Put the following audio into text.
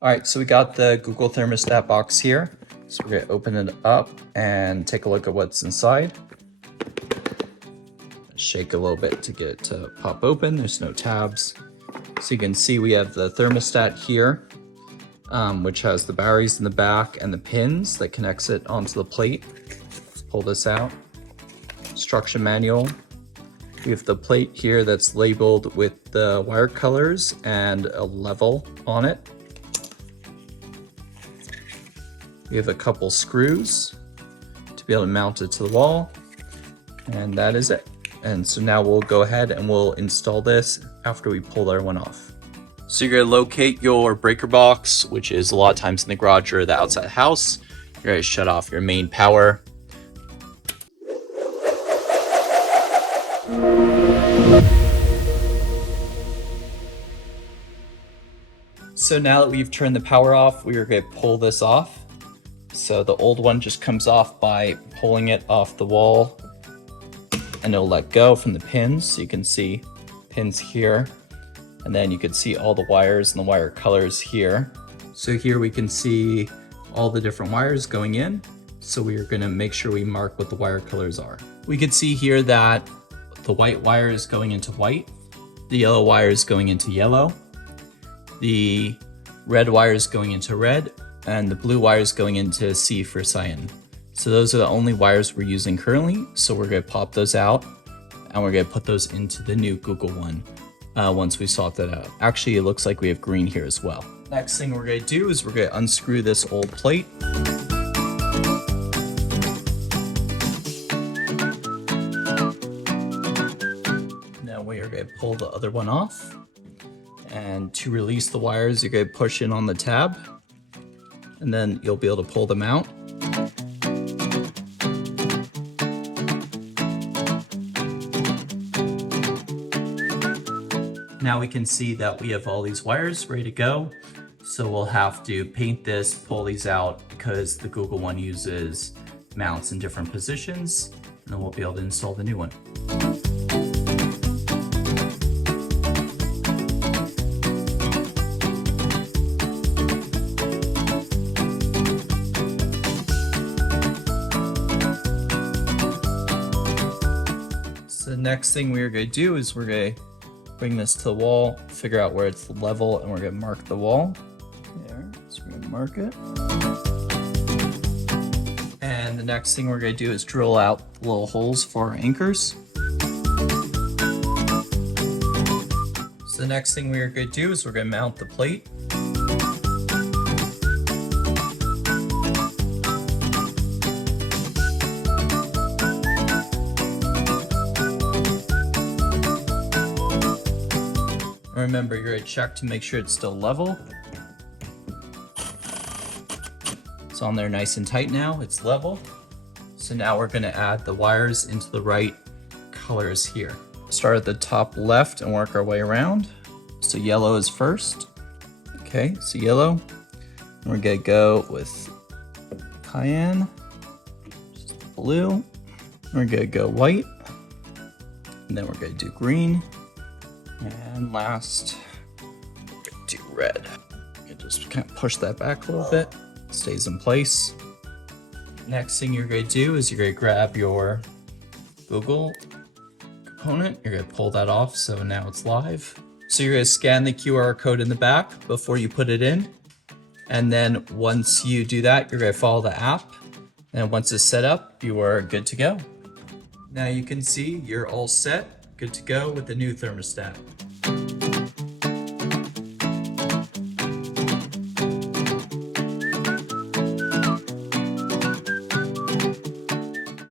All right, so we got the Google Thermostat box here. So we're gonna open it up and take a look at what's inside. Shake a little bit to get it to pop open. There's no tabs. So you can see we have the thermostat here, which has the batteries in the back and the pins that connects it onto the plate. Let's pull this out. Instruction manual. We have the plate here that's labeled with the wire colors and a level on it. We have a couple screws to be able to mount it to the wall, and that is it. And so now we'll go ahead and we'll install this after we pull our one off. So you're gonna locate your breaker box, which is a lot of times in the garage or the outside house. You're gonna shut off your main power. So now that we've turned the power off, we are gonna pull this off. So the old one just comes off by pulling it off the wall, and it'll let go from the pins. So you can see pins here, and then you can see all the wires and the wire colors here. So here we can see all the different wires going in. So we are gonna make sure we mark what the wire colors are. We can see here that the white wire is going into white, the yellow wire is going into yellow, the red wire is going into red, and the blue wire is going into C for cyan. So those are the only wires we're using currently. So we're gonna pop those out and we're gonna put those into the new Google one once we sort that out. Actually, it looks like we have green here as well. Next thing we're gonna do is we're gonna unscrew this old plate. Now we are gonna pull the other one off. And to release the wires, you're gonna push in on the tab, and then you'll be able to pull them out. Now we can see that we have all these wires ready to go. So we'll have to paint this, pull these out, because the Google one uses mounts in different positions, and then we'll be able to install the new one. So the next thing we're gonna do is we're gonna bring this to the wall, figure out where it's level, and we're gonna mark the wall. There, so we're gonna mark it. And the next thing we're gonna do is drill out little holes for our anchors. So the next thing we're gonna do is we're gonna mount the plate. Remember, you're gonna check to make sure it's still level. It's on there nice and tight now, it's level. So now we're gonna add the wires into the right colors here. Start at the top left and work our way around. So yellow is first. Okay, so yellow. We're gonna go with cayenne, just blue. We're gonna go white, and then we're gonna do green. And last, do red. You just kind of push that back a little bit, stays in place. Next thing you're going to do is you're going to grab your Google component. You're going to pull that off, so now it's live. So you're going to scan the QR code in the back before you put it in. And then once you do that, you're going to follow the app. And once it's set up, you are good to go. Now you can see you're all set. Good to go with the new thermostat.